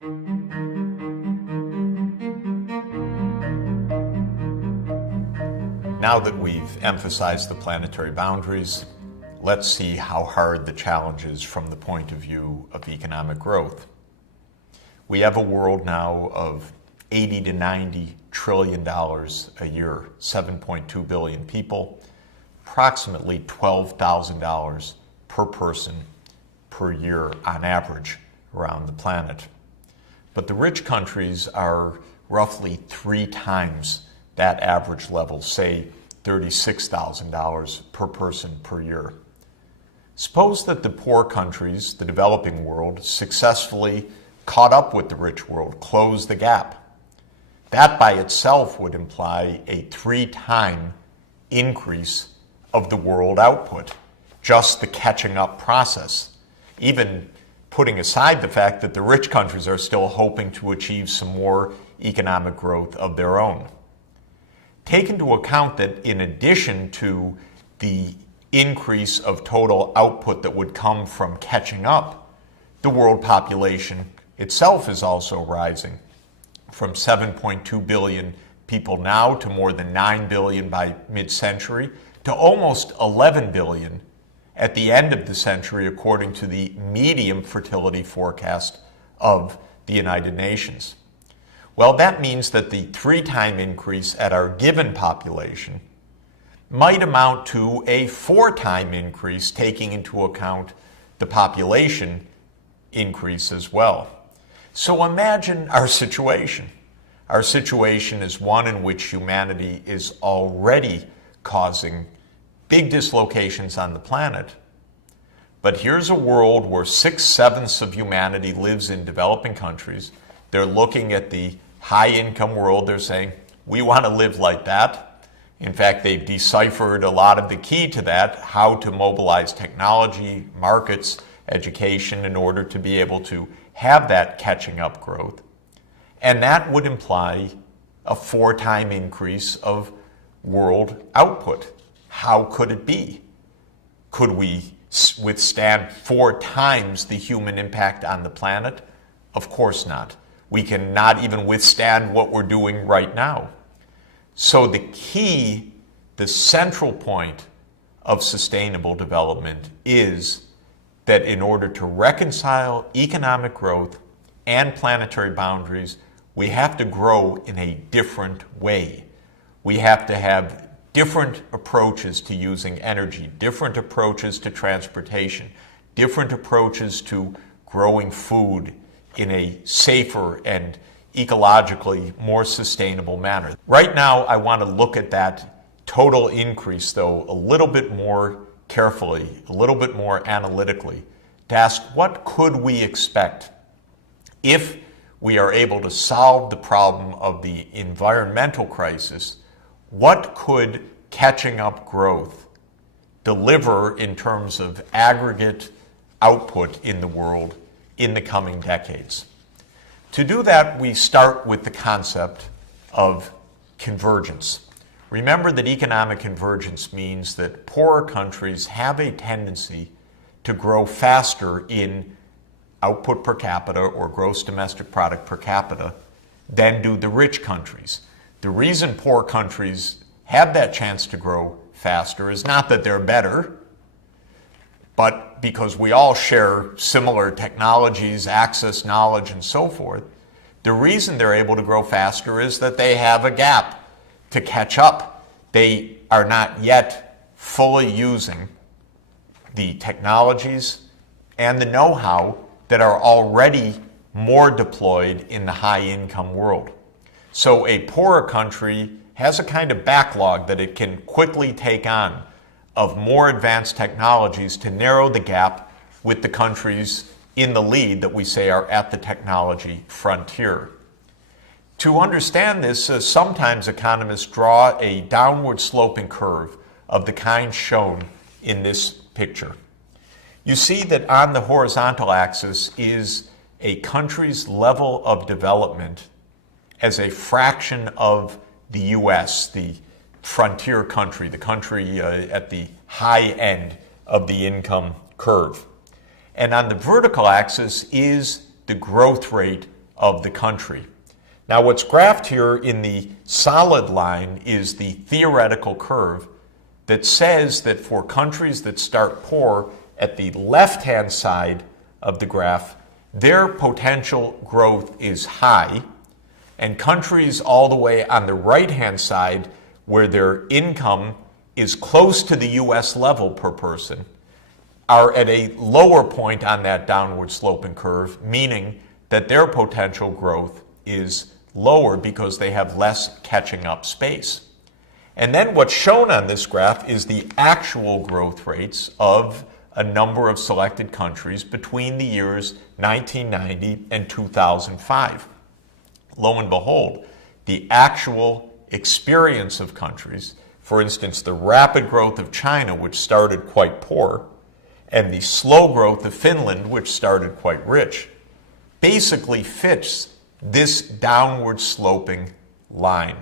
Now that we've emphasized the planetary boundaries, let's see how hard the challenge is from the point of view of economic growth. We have a world now of $80 to $90 trillion a year, 7.2 billion people, approximately $12,000 per person per year on average around the planet. But the rich countries are roughly 3 times that average level, say $36,000 per person per year. Suppose that the poor countries, the developing world, successfully caught up with the rich world, closed the gap. That by itself would imply a 3-time increase of the world output, just the catching up process, even putting aside the fact that the rich countries are still hoping to achieve some more economic growth of their own. Take into account that in addition to the increase of total output that would come from catching up, the world population itself is also rising from 7.2 billion people now to more than 9 billion by mid-century to almost 11 billion at the end of the century, according to the medium fertility forecast of the United Nations. Well, that means that the 3-time increase at our given population might amount to a 4-time increase, taking into account the population increase as well. So imagine our situation. Our situation is one in which humanity is already causing big dislocations on the planet. But here's a world where 6/7 of humanity lives in developing countries. They're looking at the high-income world. They're saying, we want to live like that. In fact, they've deciphered a lot of the key to that, how to mobilize technology, markets, education in order to be able to have that catching up growth. And that would imply a 4-time increase of world output. How could it be? Could we withstand 4 times the human impact on the planet? Of course not. We cannot even withstand what we're doing right now. So the key, the central point of sustainable development is that in order to reconcile economic growth and planetary boundaries, we have to grow in a different way. We have to have different approaches to using energy, different approaches to transportation, different approaches to growing food in a safer and ecologically more sustainable manner. Right now, I want to look at that total increase, though, a little bit more carefully, a little bit more analytically, to ask what could we expect if we are able to solve the problem of the environmental crisis. What could catching up growth deliver in terms of aggregate output in the world in the coming decades? To do that, we start with the concept of convergence. Remember that economic convergence means that poorer countries have a tendency to grow faster in output per capita or gross domestic product per capita than do the rich countries. The reason poor countries have that chance to grow faster is not that they're better, but because we all share similar technologies, access, knowledge, and so forth. The reason they're able to grow faster is that they have a gap to catch up. They are not yet fully using the technologies and the know-how that are already more deployed in the high-income world. So a poorer country has a kind of backlog that it can quickly take on of more advanced technologies to narrow the gap with the countries in the lead that we say are at the technology frontier. To understand this, sometimes economists draw a downward sloping curve of the kind shown in this picture. You see that on the horizontal axis is a country's level of development as a fraction of the U.S., the frontier country, the country at the high end of the income curve. And on the vertical axis is the growth rate of the country. Now, what's graphed here in the solid line is the theoretical curve that says that for countries that start poor at the left-hand side of the graph, their potential growth is high, and countries all the way on the right-hand side where their income is close to the U.S. level per person are at a lower point on that downward sloping curve, meaning that their potential growth is lower because they have less catching up space. And then what's shown on this graph is the actual growth rates of a number of selected countries between the years 1990 and 2005. Lo and behold, the actual experience of countries, for instance, the rapid growth of China, which started quite poor, and the slow growth of Finland, which started quite rich, basically fits this downward sloping line.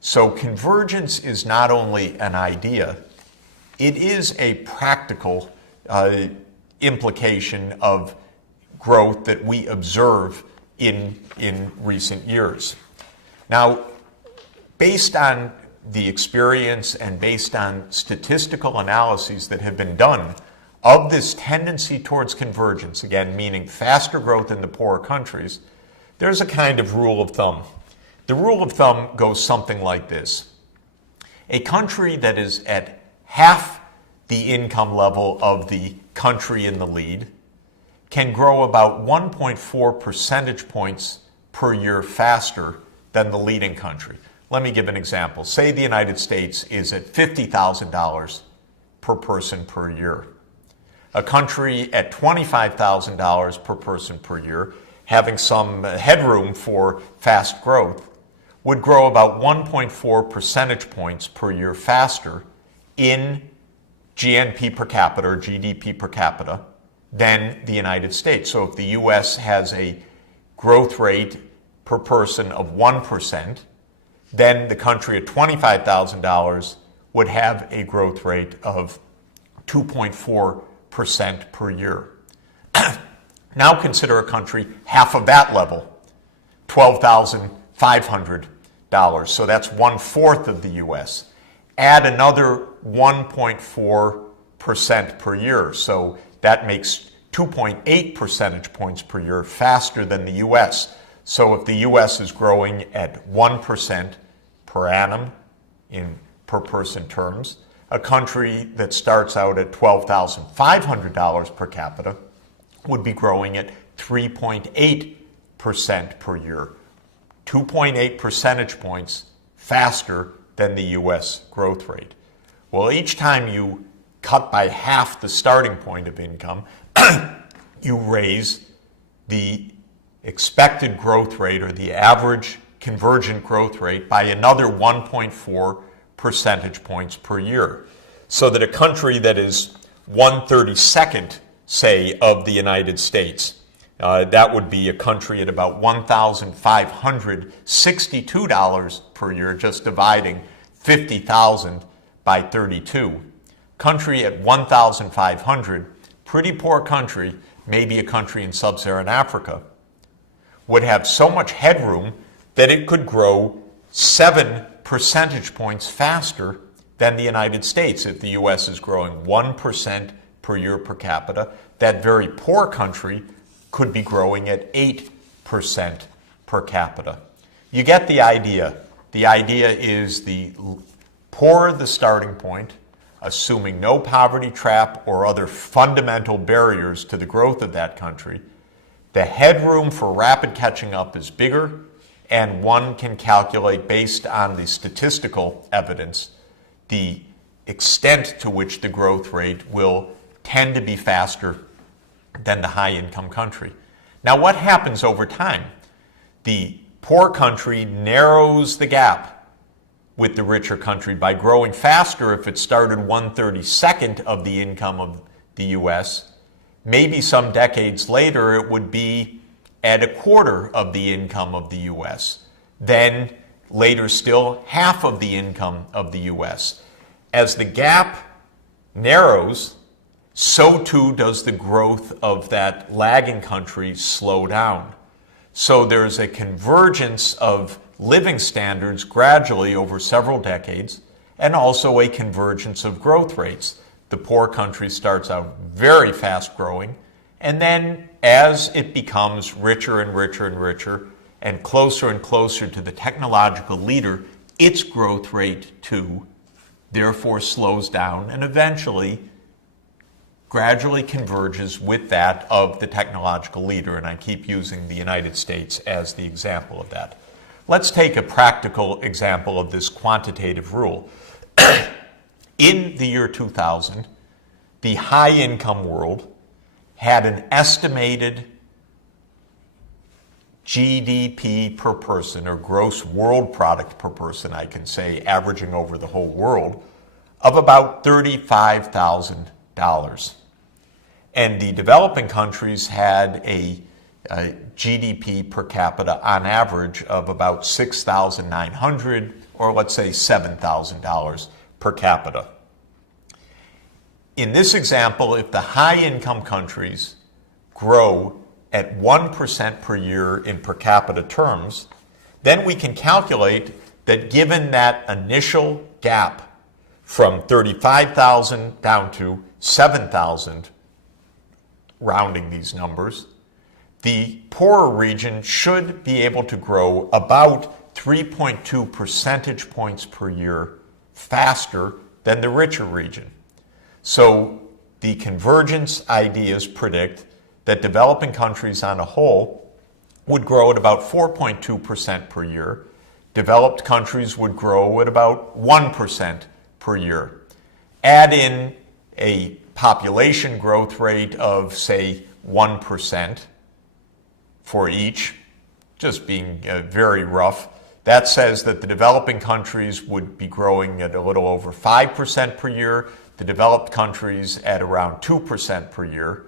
So convergence is not only an idea, it is a practical implication of growth that we observe in recent years. Now, based on the experience and based on statistical analyses that have been done of this tendency towards convergence, again, meaning faster growth in the poorer countries, there's a kind of rule of thumb. The rule of thumb goes something like this. A country that is at half the income level of the country in the lead can grow about 1.4 percentage points per year faster than the leading country. Let me give an example. Say the United States is at $50,000 per person per year. A country at $25,000 per person per year, having some headroom for fast growth, would grow about 1.4 percentage points per year faster in GNP per capita or GDP per capita than the United States. So if the U.S. has a growth rate per person of 1%, then the country at $25,000 would have a growth rate of 2.4% per year. Now consider a country half of that level, $12,500. So that's 1/4 of the U.S. Add another 1.4% per year. So that makes 2.8 percentage points per year faster than the U.S. So if the U.S. is growing at 1% per annum in per person terms, a country that starts out at $12,500 per capita would be growing at 3.8% per year, 2.8 percentage points faster than the U.S. growth rate. Well, each time you cut by half the starting point of income, you raise the expected growth rate or the average convergent growth rate by another 1.4 percentage points per year. So that a country that is 1/32nd, say, of the United States, that would be a country at about $1,562 per year, just dividing 50,000 by 32. Country at 1,500, pretty poor country, maybe a country in sub-Saharan Africa, would have so much headroom that it could grow 7 percentage points faster than the United States. If the U.S. is growing 1% per year per capita, that very poor country could be growing at 8% per capita. You get the idea. The idea is the poorer the starting point, assuming no poverty trap or other fundamental barriers to the growth of that country, the headroom for rapid catching up is bigger, and one can calculate based on the statistical evidence the extent to which the growth rate will tend to be faster than the high-income country. Now, what happens over time? The poor country narrows the gap with the richer country by growing faster. If it started 1/32nd of the income of the U.S., maybe some decades later it would be at 1/4 of the income of the U.S. Then later still half of the income of the U.S. As the gap narrows, so too does the growth of that lagging country slow down. So there's a convergence of living standards gradually over several decades, and also a convergence of growth rates. The poor country starts out very fast growing, and then as it becomes richer and richer and richer, and closer to the technological leader, its growth rate too, therefore slows down and eventually gradually converges with that of the technological leader. And I keep using the United States as the example of that. Let's take a practical example of this quantitative rule. In the year 2000, the high-income world had an estimated GDP per person, or gross world product per person, I can say, averaging over the whole world, of about $35,000. And the developing countries had a GDP per capita on average of about $6,900, or let's say $7,000 per capita. In this example, if the high-income countries grow at 1% per year in per capita terms, then we can calculate that given that initial gap from 35,000 down to 7,000, rounding these numbers, the poorer region should be able to grow about 3.2 percentage points per year faster than the richer region. So the convergence ideas predict that developing countries on a whole would grow at about 4.2% per year. Developed countries would grow at about 1% per year. Add in a population growth rate of, say, 1% for each, just being very rough. That says that the developing countries would be growing at a little over 5% per year, the developed countries at around 2% per year.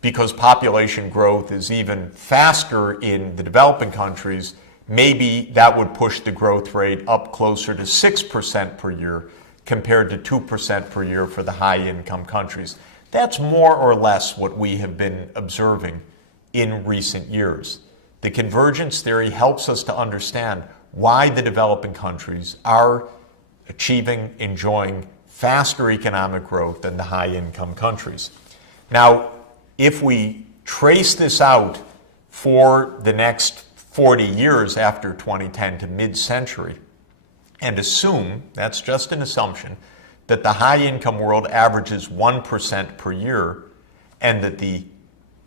Because population growth is even faster in the developing countries, maybe that would push the growth rate up closer to 6% per year compared to 2% per year for the high-income countries. That's more or less what we have been observing in recent years. The convergence theory helps us to understand why the developing countries are achieving, enjoying faster economic growth than the high-income countries. Now, if we trace this out for the next 40 years after 2010 to mid-century, and assume, that's just an assumption, that the high-income world averages 1% per year, and that the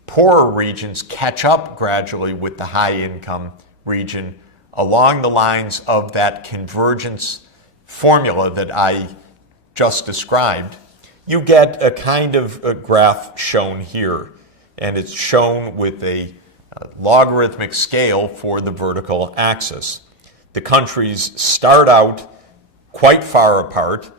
poorer regions catch up gradually with the high-income region along the lines of that convergence formula that I just described, you get a kind of a graph shown here, and it's shown with a logarithmic scale for the vertical axis. The countries start out quite far apart,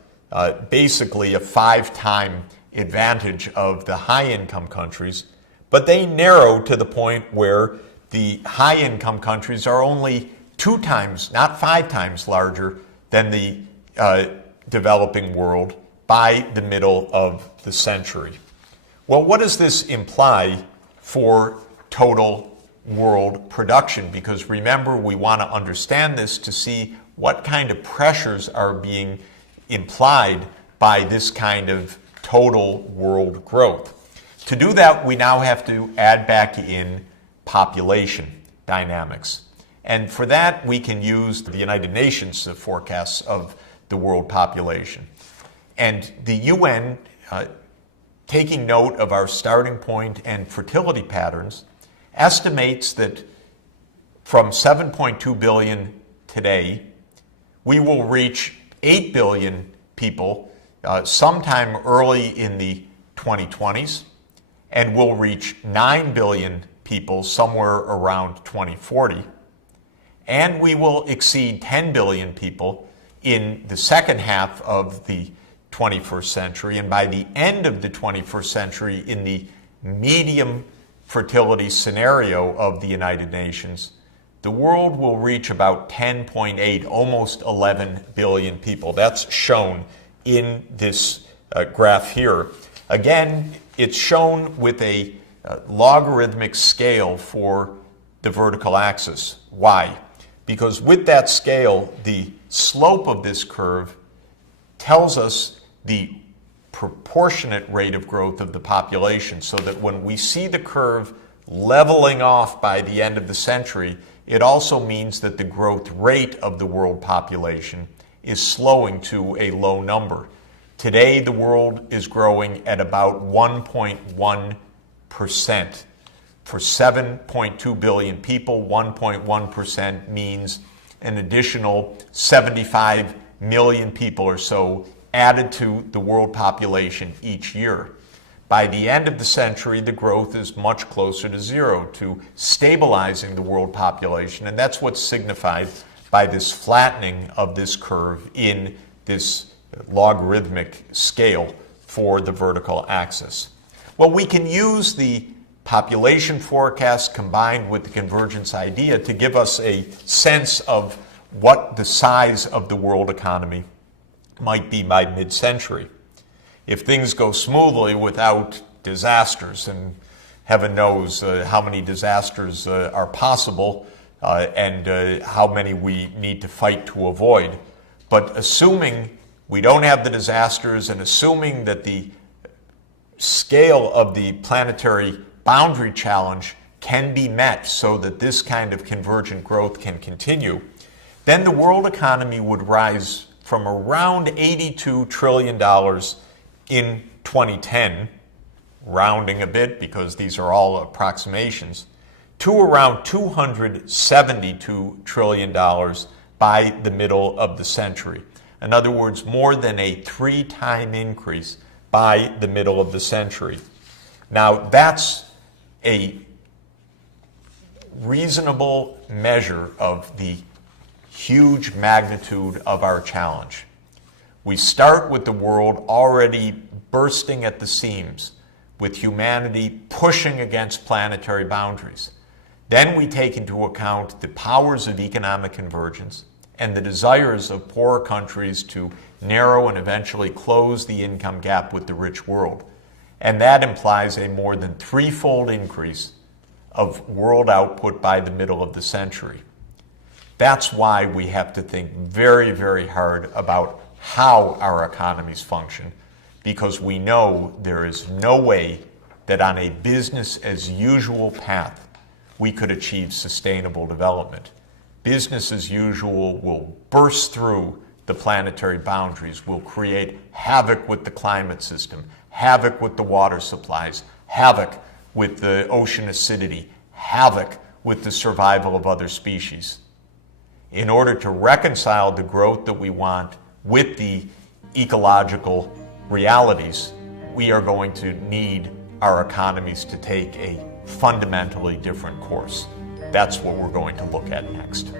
basically a 5-time advantage of the high-income countries, but they narrow to the point where the high-income countries are only 2 times, not 5 times larger than the developing world by the middle of the century. Well, what does this imply for total world production? Because remember, we want to understand this to see what kind of pressures are being implied by this kind of total world growth. To do that, we now have to add back in population dynamics. And for that, we can use the United Nations forecasts of the world population. And the UN, taking note of our starting point and fertility patterns, estimates that from 7.2 billion today, we will reach 8 billion people sometime early in the 2020s, and we'll reach 9 billion people somewhere around 2040. And we will exceed 10 billion people in the second half of the 21st century. And by the end of the 21st century, in the medium fertility scenario of the United Nations, the world will reach about 10.8, almost 11 billion people. That's shown in this graph here. Again, it's shown with a logarithmic scale for the vertical axis. Why? Because with that scale, the slope of this curve tells us the proportionate rate of growth of the population, so that when we see the curve leveling off by the end of the century, it also means that the growth rate of the world population is slowing to a low number. Today, the world is growing at about 1.1%. For 7.2 billion people, 1.1% means an additional 75 million people or so added to the world population each year. By the end of the century, the growth is much closer to zero, to stabilizing the world population, and that's what's signified by this flattening of this curve in this logarithmic scale for the vertical axis. Well, we can use the population forecast combined with the convergence idea to give us a sense of what the size of the world economy might be by mid-century. If things go smoothly without disasters, and heaven knows how many disasters are possible and how many we need to fight to avoid, but assuming we don't have the disasters and assuming that the scale of the planetary boundary challenge can be met so that this kind of convergent growth can continue, then the world economy would rise from around $82 trillion in 2010, rounding a bit because these are all approximations, to around $272 trillion by the middle of the century. In other words, more than a 3-time increase by the middle of the century. Now, that's a reasonable measure of the huge magnitude of our challenge. We start with the world already bursting at the seams, with humanity pushing against planetary boundaries. Then we take into account the powers of economic convergence and the desires of poorer countries to narrow and eventually close the income gap with the rich world. And that implies a more than 3-fold increase of world output by the middle of the century. That's why we have to think very, very hard about how our economies function, because we know there is no way that on a business as usual path we could achieve sustainable development. Business as usual will burst through the planetary boundaries, will create havoc with the climate system, havoc with the water supplies, havoc with the ocean acidity, havoc with the survival of other species. In order to reconcile the growth that we want with the ecological realities, we are going to need our economies to take a fundamentally different course. That's what we're going to look at next.